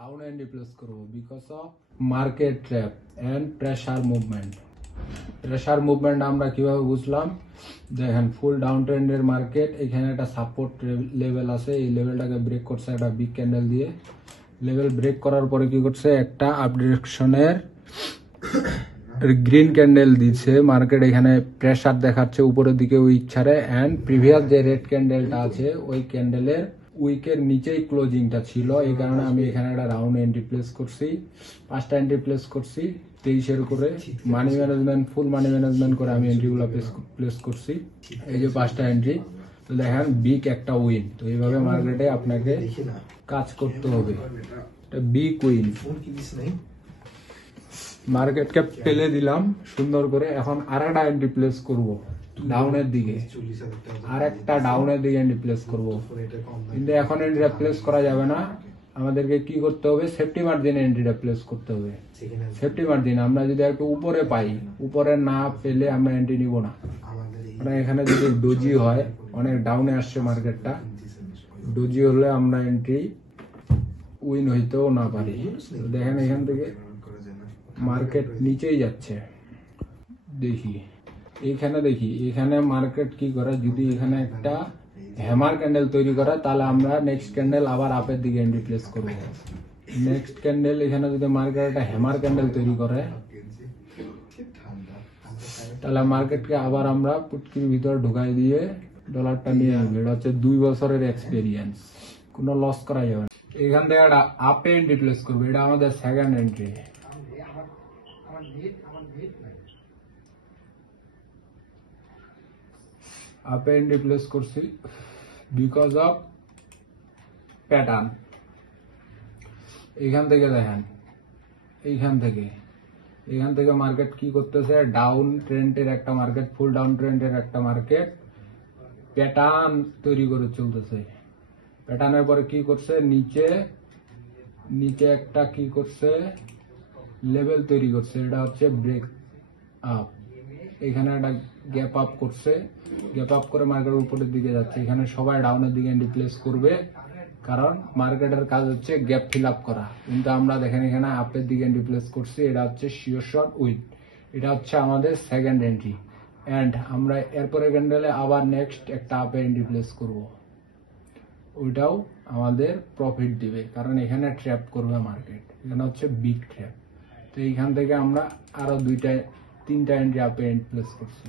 Down and replace করব because of market trap and pressure movement. Pressure movement আমরা কিভাবে বুঝলাম, দেখেন ফুল ডাউন ট্রেন্ডের মার্কেট, এখানে একটা সাপোর্ট লেভেল আছে, এই লেভেলটাকে ব্রেক করছে একটা বিগ ক্যান্ডেল দিয়ে। লেভেল ব্রেক করার পরে কি করছে, একটা আপ ডিরেকশনের গ্রিন ক্যান্ডেল দিচ্ছে। মার্কেট এখানে প্রেসার দেখাচ্ছে উপরের দিকে উইক ছাড়ে, এন্ড প্রিভিয়াস যে রেড ক্যান্ডেলটা আছে ওই ক্যান্ডেলের উইকের নিচেই ক্লোজিংটা ছিল। এই কারণে আমি এখানে একটা রাউন্ড এন্ট্রি প্লেস করছি, 5টা এন্ট্রি প্লেস করছি 23-এর করে। মানি ম্যানেজমেন্ট, ফুল মানি ম্যানেজমেন্ট করে আমি এন্ট্রিগুলো প্লেস করছি। এই যে 5টা এন্ট্রি, তো দেখেন বিগ একটা উইন। তো এইভাবে মার্কেটে আপনাকে কাজ করতে হবে, বিগ উইন। মার্কেটকে পেলে দিলাম সুন্দর করে। এখন আর একটা এন্ট্রি প্লেস করবো ডাউনের দিকে, আর একটা ডাউনের দিকে এন্ট্রি প্লেস করবো। কিন্তু এখন এন্ট্রিটা প্লেস করা যাবে না, আমাদেরকে কি করতে হবে, সেফটি মার্জিনে এন্ট্রিটা প্লেস করতে হবে। সেফটি মার্জিন আমরা যদি একটু উপরে পাই, উপরে না পেলে আমরা এন্ট্রি নিব না। মানে এখানে যদি ডোজি হয়, অনেক ডাউনে আসছে মার্কেটটা, ডোজি হলে আমরা এন্ট্রি উইন হইতেও না পারি। দেখেন এখান থেকে মার্কেট নিচেই যাচ্ছে। দেখি এখানে মার্কেট কি করে, যদি এখানে একটা হ্যামার ক্যান্ডেল তৈরি করে তাহলে আমরা নেক্সট ক্যান্ডেল আবার আপের দিকে এন্ট্রি প্লেস করব। নেক্সট ক্যান্ডেল এখানে যদি মার্কেট একটা হ্যামার ক্যান্ডেল তৈরি করে তাহলে মার্কেটকে আবার আমরা পুটকির ভিতর ঢুকাই দিয়ে ডলারটা নিয়ে নেব। এটা হচ্ছে 2 বছরের এক্সপিরিয়েন্স, কোনো লস করা যাবে না। এখান থেকে একটা আপে এন্ট্রি প্লেস করবো, এটা আমাদের সেকেন্ড এন্ট্রি। আপে এন্ট্রি প্লেস করছি বিকজ অফ প্যাটার্ন। এখান থেকে দেখেন, এখান থেকে মার্কেট কি করতেছে, ডাউন ট্রেন্ডের একটা মার্কেট, ফুল ডাউন ট্রেন্ডের একটা মার্কেট প্যাটার্ন তৈরি করে চলতেছে। প্যাটার্নের পরে কি করছে, নিচে একটা কি করছে, লেভেল তৈরি করছে, এটা হচ্ছে ব্রেক আপ। এখানে একটা গ্যাপ আপ করছে, গ্যাপ আপ করে মার্কেট উপরের দিকে যাচ্ছে। এখানে সবাই ডাউনের দিকে এন্ট্রি প্লেস করবে, কারণ মার্কেটের কাজ হচ্ছে গ্যাপ ফিল আপ করা। কিন্তু আমরা দেখেন এখানে আপের দিকে এন্ট্রি প্লেস করছি, এটা হচ্ছে শিওর শর্ট উইন। এটা হচ্ছে আমাদের সেকেন্ড এন্ট্রি। এন্ড আমরা এরপরে ক্যান্ডেলে আবার নেক্সট একটা আপে এন্ট্রি প্লেস করব, ওইটাও আমাদের প্রফিট দিবে, কারণ এখানে ট্র্যাপ করবে মার্কেট, এখানে হচ্ছে বিগ ট্র্যাপ। তো এইখান থেকে আমরা আরো 3টা এন্ট্রি আপে এন্ট্রি প্লেস করছি,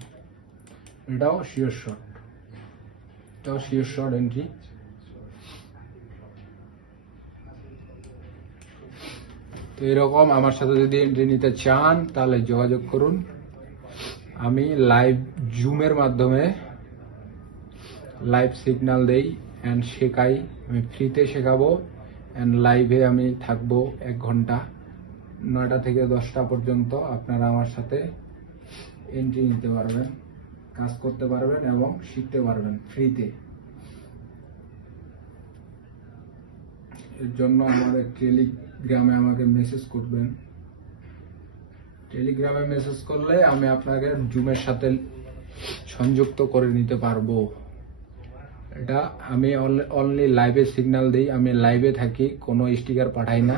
এটাও শিওর শর্ট, এটাও শিওর শর্ট এন্ট্রি। তো এরকম আমার সাথে যদি এন্ট্রি নিতে চান তাহলে যোগাযোগ করুন। আমি লাইভ জুমের মাধ্যমে লাইভ সিগন্যাল দেই এন্ড শেখাই, আমি ফ্রিতে শেখাবো। এন্ড লাইভে আমি থাকবো 1 ঘন্টা, 9টা থেকে 10টা পর্যন্ত। আপনারা আমার সাথে এন্ট্রি নিতে পারবেন, কাজ করতে পারবেন এবং শিখতে পারবেন ফ্রিতে। এর জন্য আমাদের টেলিগ্রামে আমাকে মেসেজ করবেন। টেলিগ্রামে মেসেজ করলে আমি আপনাকে জুমের সাথে সংযুক্ত করে নিতে পারবো। এটা আমি অনলি লাইভে সিগন্যাল দিই, আমি লাইভে থাকি, কোনো স্টিকার পাঠাই না।